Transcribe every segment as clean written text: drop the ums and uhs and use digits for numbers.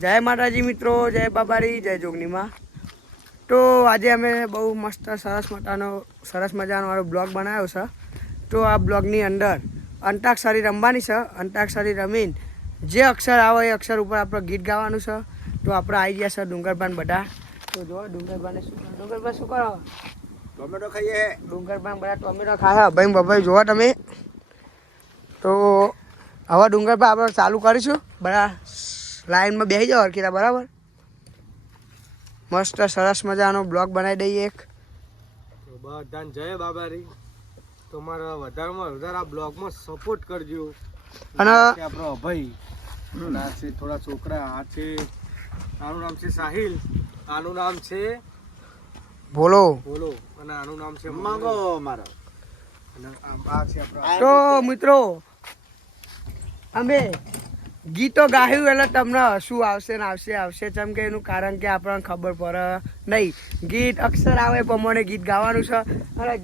જય માતાજી મિત્રો, જય બાબારી, જય જોગનીમાં. તો આજે અમે બહુ મસ્ત સરસ મજાનો મારો બ્લોગ બનાવ્યો છે. તો આ બ્લોગની અંદર અંતાક્ષરી રમવાની છે. અંતાક્ષરી રમીને જે અક્ષર આવે એ અક્ષર ઉપર આપણે ગીત ગાવાનું છે. તો આપણે આવી ગયા છે ડુંગરભાન બધા. તો જો ડુંગરભાને ડુંગરભાઈ શું કરો? ટોમેટો ખાઈએ. ડુંગરભાન બધા ટોમેટો ખાય. ભાઈ બભાઈ જોવા તમે. તો હવે ડુંગરભાઈ આપણે ચાલુ કરીશું. બધા લાઈનમાં બેસી જાઓ હરખીરા, બરાબર? મસ્ત સરસ મજાનો બ્લોગ બનાવી દઈએ એક. બધાને જય બાબારી. તમારા વધારેમાં વધારે આ બ્લોગમાં સપોર્ટ કરજો. અને આપણો અભય આ છે, થોડા છોકરા આ છે. આનું નામ છે સાહિલ, આનું નામ છે બોલો બોલો, અને આનું નામ છે માંગો મારો. અને આ છે આપણો. તો મિત્રો અમે ગીતો ગાયું એટલે તમને શું આવશે ને આવશે જેમ કે એનું કારણ કે આપણને ખબર પડે નહીં. ગીત અક્ષર આવે એ પ્રમાણે ગીત ગાવાનું છે. અને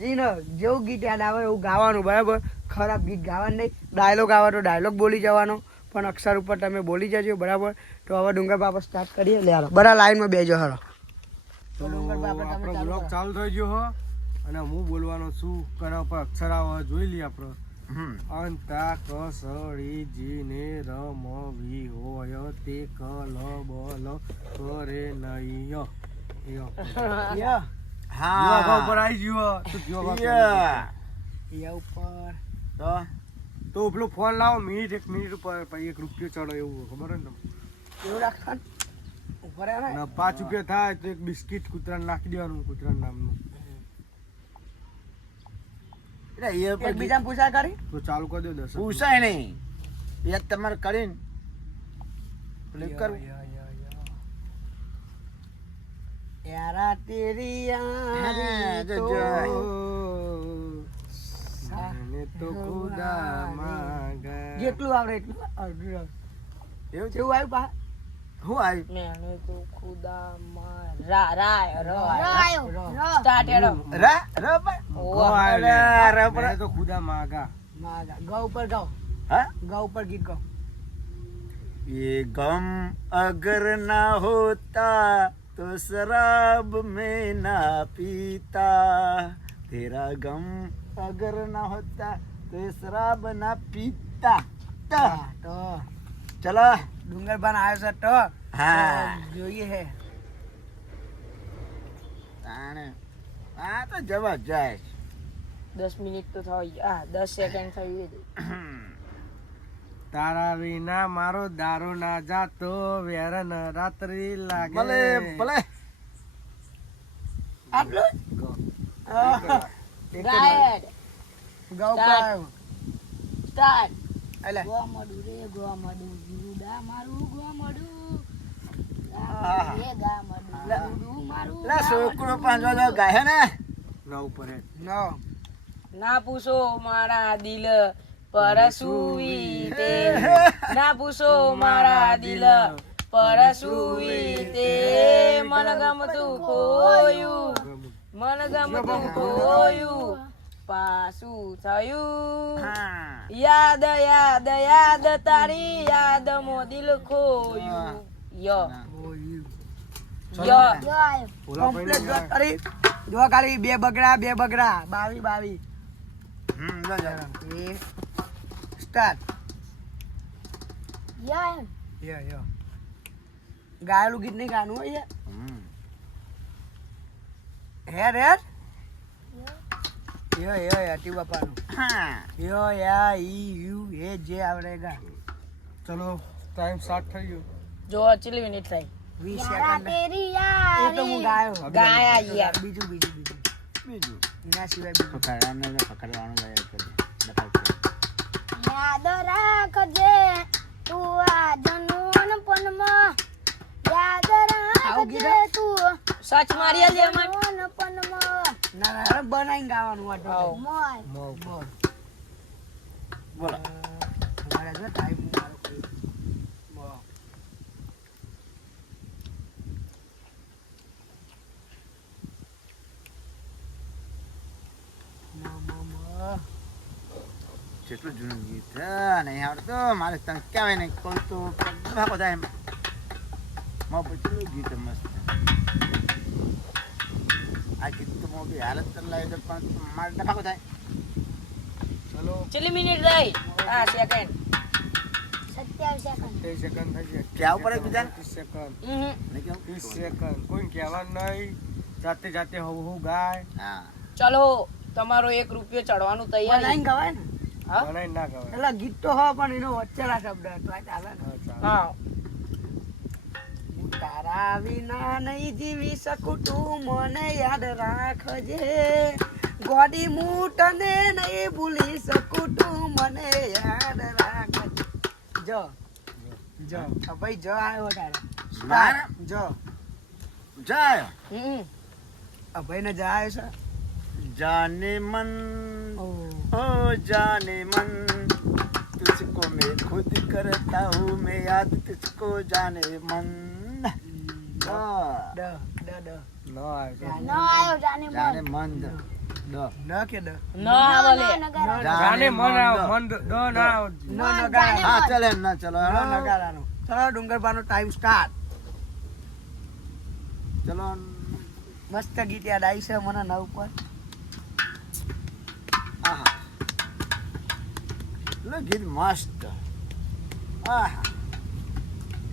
જેવું ગીત યાદ આવે એવું ગાવાનું, બરાબર? ખરાબ ગીત ગાવાનું નહીં. ડાયલોગ આવે તો ડાયલોગ બોલી જવાનો, પણ અક્ષર ઉપર તમે બોલી જજો, બરાબર? તો હવે ડુંગર બાપા સ્ટાર્ટ કરીએ. લે હાલો બધા લાઈનમાં બેજો. હાલો તો ડુંગર બાપા આપણો બ્લોગ ચાલુ થઈ ગયો હો. અને હું બોલવાનો શું કરવા પર અક્ષર આવે જોઈ લઈએ આપણે. અંતાક્ષરી જીને રમવી હોય તે કલબલ કરે નહીં. હા ઉપર આવી ગયો ઉપર તો પેલો ફોન લાવો. એક મિનિટ ઉપર પછી 1 રૂપિયો ચડો, એવું ખબર ને એવું રાખવાનું ઉપર. 5 રૂપિયા થાય તો એક બિસ્કિટ કૂતરાને નાખી દેવાનું, કૂતરાના નામનું. એકબીજાને પૂછા કરી તો ચાલુ કરી દો. 10 પૂછાય નહીં, એક તમારે કરીને ક્લિક કરવું. યારા તેરી યારી તો સાને તો ખુદા માંગા. જેટલું આવડે એટલું અડધું એવું છે? જેવું આવ્યું પા હું આવ્યું? મેને તો ખુદા માં સ્ટાર્ટ હેડો. રા રા ભાઈ. મેને તો ખુદા માંગા. ગા ઉપર ગાઓ. હા, ગા ઉપર ગીત ગાઓ. ये गम अगर ना होता तो शराब में ना पीता, तेरा गम अगर ना होता तो शराब ना पीता. તો ચલો ડુંગરબાન આવ્યો છે તો હા જોઈએ હે. આ તો જવા જાય. 10 મિનિટ તો થઈ 10 સેકન્ડ થઈ ગઈ. તારા વિના મારો દારૂ ના જાતો, વેરન રાત્રિ લાગે. ભલે ભલે આટલું ગાયડ ગા ઉપર આવ્યો. સ્ટાર્ટ. એટલે ગોમડું રે ગોમડું ગુરુડા મારું ગોમડું રે ગામડું ગુરુ મારું લા છોકરો પાંચો ગાય ને. ના ઉપર હે. નો ના પૂછો મારા દિલ પર સુવી તે, ના પૂછો મારા દિલ પર સુવી તે, મન ગમતું ખોયું, મન ગમતું ખોયું, પાછું થયું. યાદ યાદ યાદ તારી યાદ મો દિલ ખોયું. યો યો કમ્પ્લીટ જો કરી. જો ખાલી બે બગડા 22 સ્ટાર્ટ. યો ગાયેલું ગીત નહીં ગાનું હોય હેર યો ટી બાપાનું યો યા ઈ યુ એ જે આવડે ગા. ચલો ટાઈમ સ્ટાર્ટ થઈ ગયો. જો ચેટલી મિનિટ થઈ? 20 સેકન્ડ. એ તો હું ગાયો. ગાયા યાર. બીજું એના સિવાય બીજું. પકડવાનું યાદ રાખજે તું આ જનોનપનમાં, યાદ રાખજે તું સચ મારી આલે અમાર. જનોનપનમાં. ના બનાવીને ગાવાનું આ તો. મોય બોલો. મારે જો ટાઈમ જેટલું જૂનું ગીત નહીં આવડતું મારે. તમે કહેવાય નહીં કોઈ તો ભાગો થાય એમ. માં પછી ગીત મસ્ત આ ગીત તો મો બી હાલત કર લાય તો પણ માર નફાકો થાય ચલો કેટલી મિનિટ રહી? હા સેકન્ડ. 27 સેકન્ડ 30 સેકન્ડ થઈ ગયા. ક્યાં ઉપર બીજા 30 સેકન્ડ નહીં કેવું 30 સેકન્ડ કોઈ કહેવાનું નહીં. જાતે જાતે હું ગાય હા ચલો તમારો 1 રૂપિયો ચડવાનું તૈયાર. બનાઈને ગવાય ને હા? બનાવી ના ગવાય. એટલે ગીત તો હા પણ એનો વચ્ચેલા શબ્દ હતો આ ચાલે ને હા, ચાલો. હા. હું તારા વિના નહીં જીવી શકું તું મને યાદ રાખજે ગોડી હું તને નહીં ભૂલી શકું તું મને યાદ રાખજે જો જો આ ભાઈ જો આવ્યો તારે મારા જો જાય હમ. આ ભાઈ ને જાય છે जाने मन ओ जाने मन तुझको मैं खुद करता हूँ मैं याद तुझको जाने मन ડ ડ ડ ન આવ્યો. ન આવ્યો જાને जाने મન मन द ન કે ડ ન આવે લે. નગારા જાને મન આવ મન દ ના આવ. ન નગારા हाँ चले ना चलो ન નગારાનો ચલો ડુંગરબાનો ટાઈમ સ્ટાર્ટ चलो મસ્ત ગીત યાદ આવી છે મને નવ પર आहा लो गीत मस्त आहा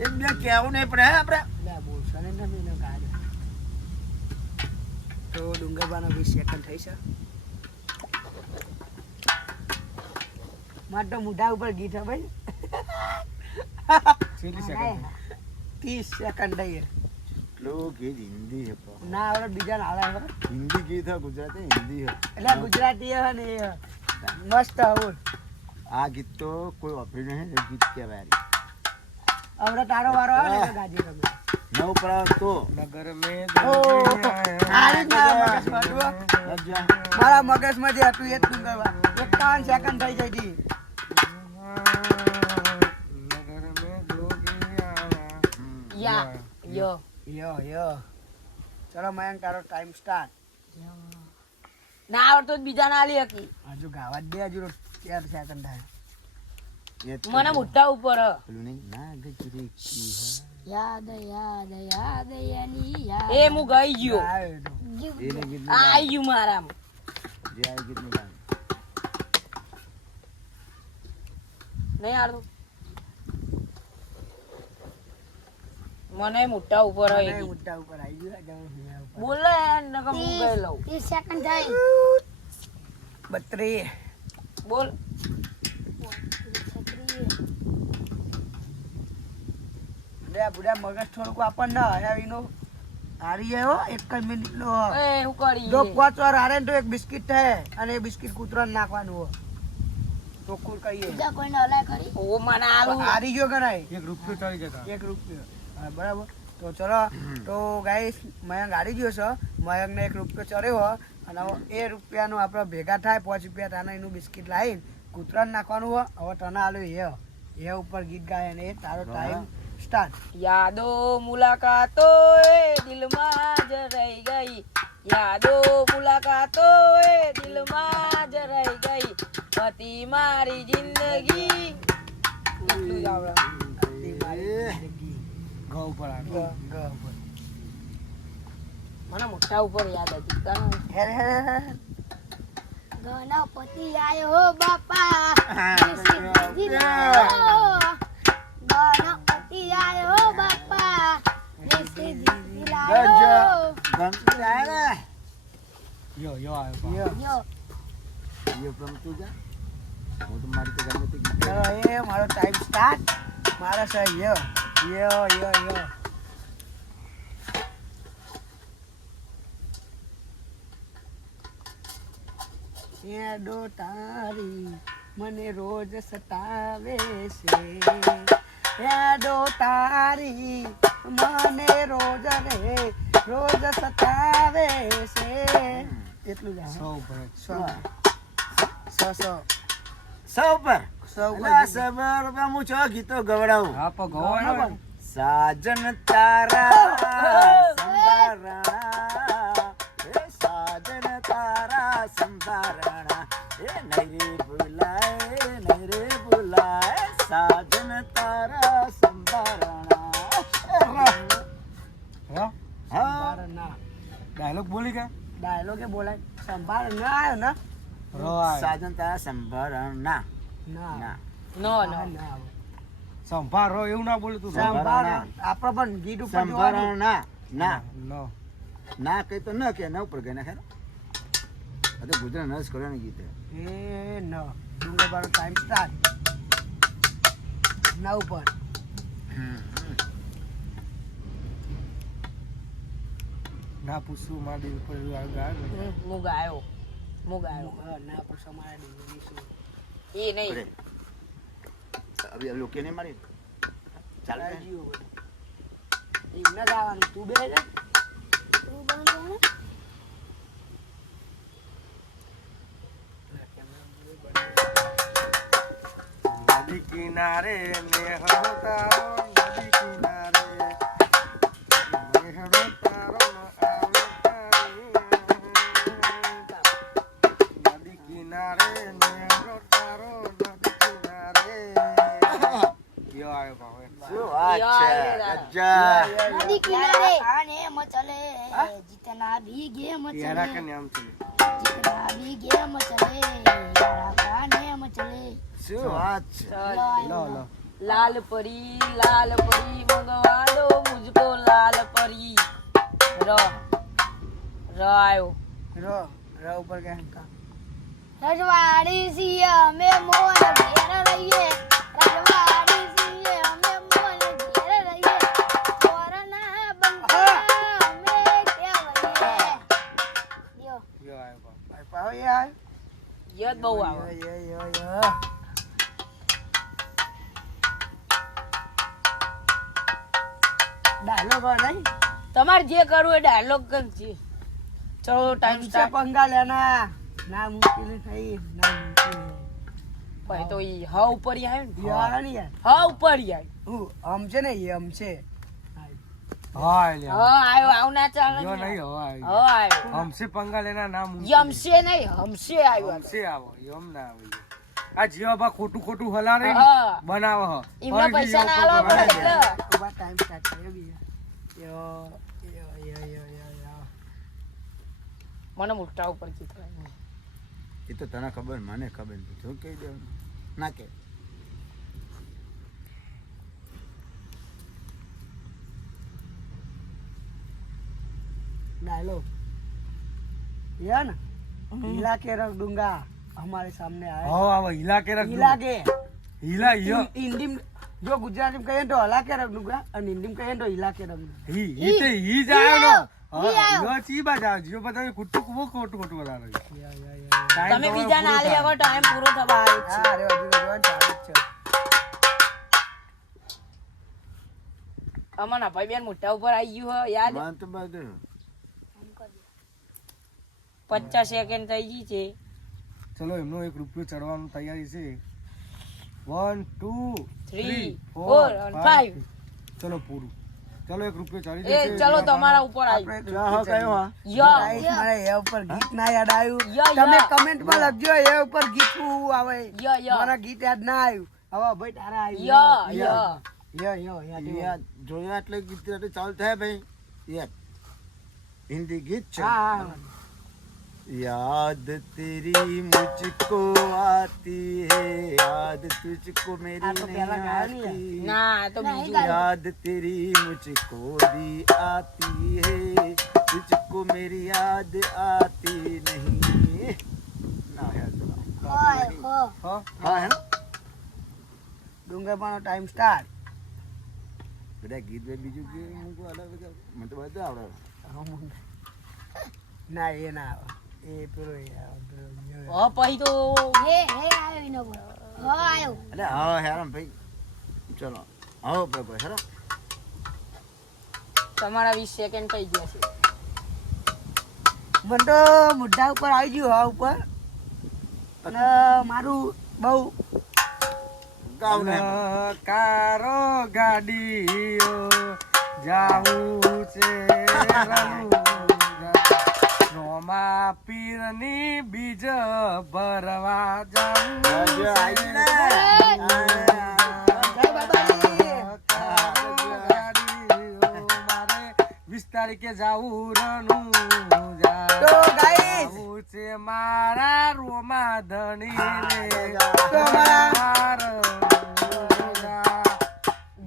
एक બે કેવું નહીં પડે હે આપણે લે બોલશો ને તમે એનો ગાડે તો ડુંગરબાનો 20 સેકન્ડ થઈ છે માર તો મોઢા ઉપર ગીત હે ભાઈ છેલ્લી સેકન્ડ 30 સેકન્ડ દઈએ લો ગીત હિન્દી હે પણ ના આવડે બીજા ના આવડે હે. હિન્દી ગીત હે ગુજરાતી હિન્દી હે એટલે ગુજરાતી હે ને એ હે. મસ્ત હોલ આ ગીત તો કોઈ વાપરી નહીં એ ગીત કહેવાય આવડે તારો વારો આવે ને તો ગાજી તમે નવ પડાવ તો નગર મે ઓ આ રીતના મગજમાં જુઓ. લજ્જા મારા મગજમાં જે હતું એ જ ડુંગરબા 51 સેકન્ડ થઈ જાય તી નગર મે જોગી આયા. યા યો યો યો ચલો મયંક તારો ટાઈમ સ્ટાર્ટ ના આવડતો તો બીજા ના આલી હકી. હજુ ગાવા જ દે હજુ 4 સેકન્ડ થાય એ તો મને મોઢા ઉપર હ. પેલું નહીં ના ગજરી કી હે યાદ યાદ યાદ એની યાદ એ હું ગઈ ગયો. આવ્યો તો. એને ગીત આ આઈ ગયું મારામ. જે આ ગીત નહીં ગાય નહીં આવડતું મને મોઢા ઉપર હ એ મને ગીત. મોઢા ઉપર આવી ગયું આ જણ હિયા ઉપર. બોલે યાર, નકર હું ગઈ લઉં. 30 સેકન્ડ થઈ 32 બોલ. લે બુડા મગજ થોડુંક આપણને હરાવીનો હારી ગયો 1 મિનિટ નો એ હું કરી જો 5 વાર હારે ને તો એક બિસ્કિટ થાય અને એ બિસ્કિટ કૂતરાને નાખવાનું હો ચોખ્ખું કહીએ બીજા કોઈને હલાય કરી ઓ મને આલું. હારી ગયો કે નહીં 1 રૂપિયો ચડી ગયા. 1 રૂપિયો હા બરાબર તો ચલો તો ગાઈસ મયંક હારી ગયો છે મયંકને 1 રૂપિયો ચડ્યો હો અને હવે એ રૂપિયાનું આપણે ભેગા થાય 5 રૂપિયા તાને એનું બિસ્કિટ લાવીને કૂતરાને નાખવાનું હો હવે તને આલ્યું એ ઉપર ગીત ગાય અને એ તારો ટાઈમ સ્ટાર્ટ યાદો મુલાકાતો એ દિલમાં જ રહી ગઈ. યાદો મુલાકાતો એ દિલમાં જ રહી ગઈ. હતી મારી જિંદગી. એટલું જ આવડે. ઘઉં પર આ. મને મોટા ઉપર યાદ હતી તને. હેર હેર હેર ગણપતિ આયો બાપા ગણપતિ આયો બાપા ગણપતિ આયા યો યો આવ્યો. યો યો ને ये प्रमતું જા હું તો મારી તો ગમે તે ગીત ચલો એ મારો ટાઈમ સ્ટાર્ટ મારા છે યો યો યો યો યાદો તારી મને રોજ સતાવે છે યાદો તારી મને રોજ સતાવે છે એટલું જ આવે. 100 ઉપર. 100 સૌ પર સૌ પર અલા સબર રૂપિયા હું છો ગીતો ગવડાવું હા પણ ઘઉં આવ્યો ને. સાજન તારા સંભારણા હે સાજન તારા સંભારણા હે નહીં રે ભૂલાય સાજન તારા સંભારણા હા હા ના ડાયલોગ બોલી ગયા ડાયલોગે બોલાય સંભાળ ના આવ્યો ને રોય સાજન તારા સંભારણ ના ના ના નો નો ના આવે. સંભાળો એવું ના બોલે તું સંભાળ ના. આપણે પણ ગીત ઉપર જોવાનું. સંભારણ ના ના નો ના કઈ તો ન કે ના ઉપર ગઈ નાખે આ તો ગુજરાત નસ કરવાનું ગીત છે. એ ન ડુંગર બારો ટાઈમ સ્ટાર્ટ ના ઉપર ના પૂછું મારા દિલ પર એવું આ ગાય ને. હું ગાયો હા, ના પૂછો મારા ડીજે શું એ નહીં અરે, હવે આ લોકો નહીં મારી ચાલે છે? રાજીઓ બધું. એમને ગાવાનું તું બે જા. તું બંધ કર ને. નદી કિનારે નેહરો તારો નદી કિનારે નેહરો તારો આવે તારી. નદી કિનારે નેહરો તારો નદી કિનારે કયો આવ્યો ભાવે શું વાત છે યાર, ગજબ. નદી કિનારે આને મચલે જીતના ભી ગેમ યારા કે ચલે નામ છે જીતના ભી ગેમ ચલે યારા કાને મચલે શું વાત છે લો લો लाल परी मंगवा दो मुझको लाल परी र आयो રો રો ઉપર કે હંકા રજવાડી છીએ અમે મોન ઘેર રહીએ રજવાડી છીએ અમે મોન ઘેર રહીએ કોરોના બંકા અમે કેવલીએ યો કયો આવ્યો ભાવ ભાઈ પાવ યાર યદ બહુ આવે યો ડાયલોગ નહીં તમારે જે કરવું એ ડાયલોગ કરજે ચલો ટાઈમ हमसे સ્ટાર્ટ पंगा लेना ना मुश्किल नहीं ना मुमकिन પછી તો ઈ હા ઉપર ઈ આવ્યો है। ये आ रहा नहीं है હા ઉપર ઈ આવ્યો वो हमसे नहीं ये हमसे હા લે હા આવ્યો આવ ના ચાલે યો ને. નહીં હો આવ્યો હા આવ્યો हमसे पंगा लेना ना मुमकिन યમશે નહીં હમશે આવ્યો हमसे આવો એમ ના આવે આ જીવા બા ખોટું ખોટું હલારે ને હા. બનાવો હ એમને પૈસા ના આલવા પડે એટલે वो बात टाइम स्टार्ट करे भी है यो यो यो यो यो यो મને મોટા ઉપર ચિત્ર એ તો તને ખબર મને ખબર નથી જો કહી દેવાનું ના કે डायलॉग ये है ना हिला के रख दूंगा हमारे सामने आए હો આવો હિલા કે રખ हिला के હિલા યો हिंदी में जो गुजराती में कहें तो हला के रख दूंगा और हिंदी में कहें तो हिला के रख दूंगा હી તે હી જ આવ્યો નો હા યો ચી બાજ આવ જીઓ બતાવે ખોટું કુવો ખોટું ખોટું હલારે તમે બીજા ના આલી હવે ટાઈમ પૂરો થવા આવ્યો છે हाँ अरे अभी तो चालू જ છે અમારા ભાઈ બેન મોટા ઉપર આવી ગયું હો યાદ મન તો બધું 50 સેકન્ડ થઈ ગઈ છે ચલો એમનો 1 રૂપિયો ચડવાનું તૈયારી છે 1 2 3 3 4 અને 5 ચલો પૂરું ચલો 1 રૂપિયો ચડી એ જશે ચલો તમારા ઉપર આવી આપણે હા કયો હા યો ગાઈસ મારે એ ઉપર ગીત ના યાદ આવ્યું યો, તમે યો. કમેન્ટ માં લખજો એ ઉપર ગીત શું આવે યો, યો. મને ગીત યાદ ના આવ્યું હવે ભાઈ તારા આવ્યું યો યો યો યાદ આવ્યું. યાદ જોયા એટલે ગીત એટલે ચાલુ થાય ભાઈ યાદ હિન્દી ગીત છે હા હા याद तेरी मुझको आती है याद तुझको मेरी આ તો પહેલા नहीं ગાયા નહીં आती ના આ તો બીજું याद तेरी मुझको भी आती है तुझको मेरी याद आती नहीं ना याद હોય હો हाँ है ना ડુંગર પાનો ટાઈમ સ્ટાર્ટ બધા ગીત બે બીજું કે હું કહું અલગ અલગ મને તો બધું આવડે ના એ ના આવે એ પેલો એ આવે, પેલો યો. હા પછી તો હે હે આવ્યો ઈનો બોલો હો આવ્યો અરે હા હેરામ ભાઈ ચલો આવો પ્રભુ હેરો તમારા 20 સેકન્ડ થઈ ગયા છે મને તો મુદ્દા ઉપર આવી ગયું હા ઉપર અને મારું બહુ ગાવ ને કારો ગાડીઓ જાવું છે રણુજા. રોમા પીરની બીજ ભરવા જાવું હજુ આવી ને જય બાબાજી. કારો ગાડીઓ મારે 20 તારીખે જાવું રણુજા. તો guys, જાવું છે મારા રોમા ધણીને. તો અમારા રણુજા.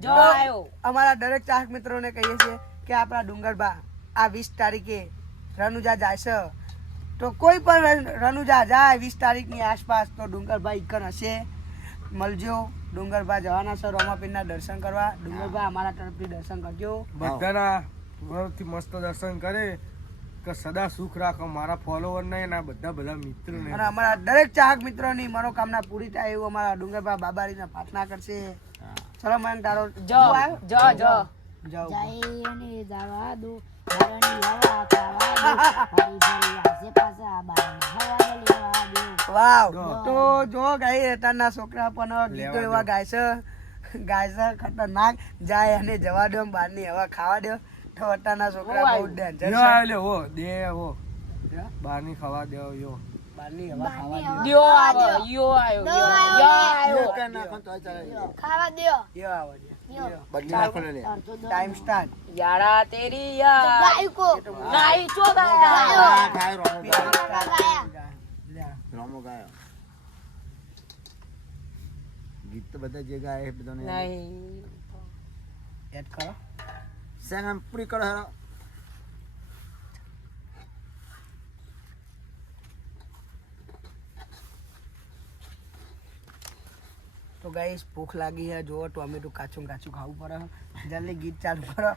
જો આયો અમારા દરેક ચાહક મિત્રોને કહીએ છીએ કે આપણા ડુંગરબા આ 20 તારીખે રનુજા જાય છે, તો કોઈ પણ રનુજા જાય 20 તારીખની આસપાસ તો ડુંગરબા ઈકન હશે, મળજો. ડુંગરબા જવાના છે રોમાપીરના દર્શન કરવા. ડુંગરબા અમારા તરફથી દર્શન કરજો. બધાના ઘરથી મસ્ત દર્શન કરે કે સદા સુખ રાખો મારા ફોલોવર ને એના બધા મિત્રોને. અને અમારા દરેક ચાહક મિત્રોની મનોકામના પૂરી થાય એવું અમારા ડુંગરબા બાબારીને પ્રાર્થના કરશે. ચલો મને તારો જો જો જો જાઓ. જાય અને જવા દો હરણી હવા ખાવા દો ફરી ફરી આસે પાછા બારને હવા લેવા દો. વાવ. જો. તો જો ગાઈ અત્યારના છોકરા પણ ગીતો એવા ગાય છે ખતરનાક. જાય અને જવા દો, બહારની હવા ખાવા દો. તો અત્યારના છોકરા બહુ ડેન્જર યો છે. લે હો દે હો બહારની ખવા દેવો યો. બહારની હવા ખાવા દો. યો આવો યો આયો દો યો આયો. આયો કે નાખો તો ચાલે. ખાવા દ્યો. યો આવો દે. યો. બદલી નાખો ને લે. Time start. યારા તેરી યાર ગાયું કો. ગાઈ ચો ગાયા આ ખાય રોમો ગાયા. રોમો ગાયો. ગીત તો બધા જે ગાય એ બધાને નહીં એડ કરો. સેંગ પૂરી કરો હેરો. તો ગાઈસ ભૂખ લાગી છે, જો ટોમેટો કાચું કાચું ખાવું પડે. જલ્દી ગીત ચાલુ કરો.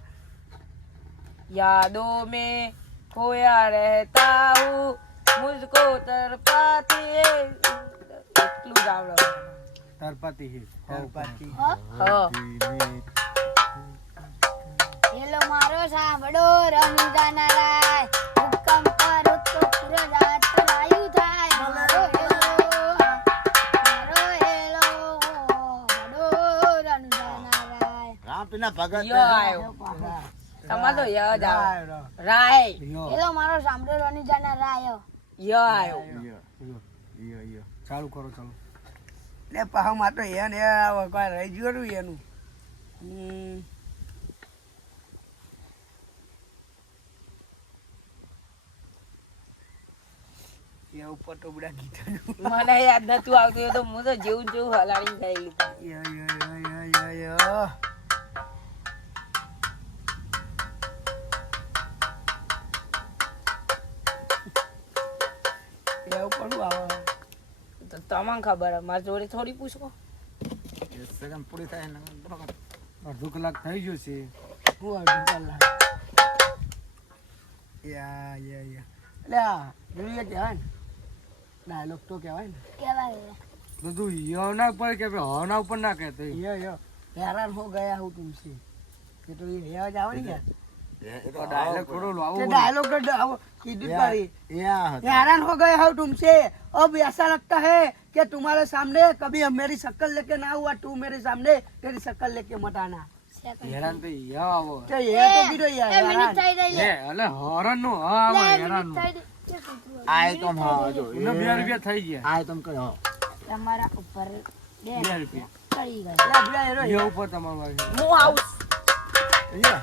यादों में खोया रहता हूँ मुझको तरपाती એટલું જ આવડે. તરપાતી હે તરપાતી. હા હેલો મારો સાંભળો રમીજાના રાય હુકમ કરો તો પૂરો રાત રાયું થાય. મારો હેલો હડો રમીજાના રાય. રામપીના ભગત યો આયો તમાર તો યો જ આવે રાય યો હેલો મારો સાંભળો રમીજાના રાય. યો આયો યો ચાલુ કરો ચાલો. લે પાહો માં તો એને આવે કોઈ રહી ગયું હતું એનું. એ ઉપર તો બધા ગીતો. મને યાદ નતું આવતું એ તો હું તો જેવું ને જેવું હલાડી ગયેલી યો યો યો યો યો. એવું પણ આવે. તો તમને ખબર હે મારી જોડે થોડી પૂછો. સેકન્ડ પૂરી થાય ને અડધો કલાક થઈ ગયો છે. હું અડધું કલાક. યા યા યા. એટલે આ જોઈએ કહેવાય ને ડાયલોગ તો કહેવાય ને. કેવાય બધું યો ના ઉપર કે હના ઉપર ના કહેતો યો યો હેરાન હો ગયા હું તુમસે. કે તો એ હેવા જ આવે ને યાર. ડાયલોગ થોડો લાવો. તે डायलॉग तो कीजिए पारी યા हैरान हो गए हो तुमसे अब ऐसा लगता है कि तुम्हारे सामने कभी हम मेरी शक्ल लेके ना हुआ तू मेरे सामने तेरी शक्ल लेके मत आना હેરાન તો યો આવો. तो ये तो भी रही है મિનિટ हैरान થઈ રહી લે એટલે હરણ નું હા આવે હેરાન નું. આય તો હા જો એને 2 રૂપિયા થઈ ગયા. આય તમ કહો તમારા ઉપર 2 રૂપિયા ચડી ગઈ. ला बुला हेरो યો ઉપર તમારું આવી. હું હાઉસ યા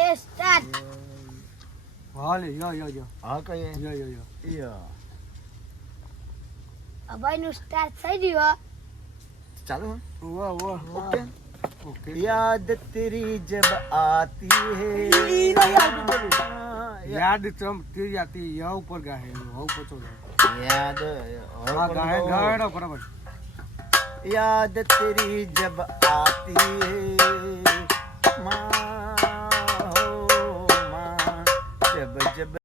એ સ્ટાર્ટ. હા લે યો યો યો હા કહીએ યો યો યો. યા અભાઈ નું સ્ટાર્ટ થઈ ગયું. ચાલો वो वो ઓકે ઓકે. याद तेरी जब आती है યાદ ચમતી જાતી યો ઉપર ગાહે યો ઉપર તો याद હા ગાહે ગાહે બરાબર. याद तेरी जब आती है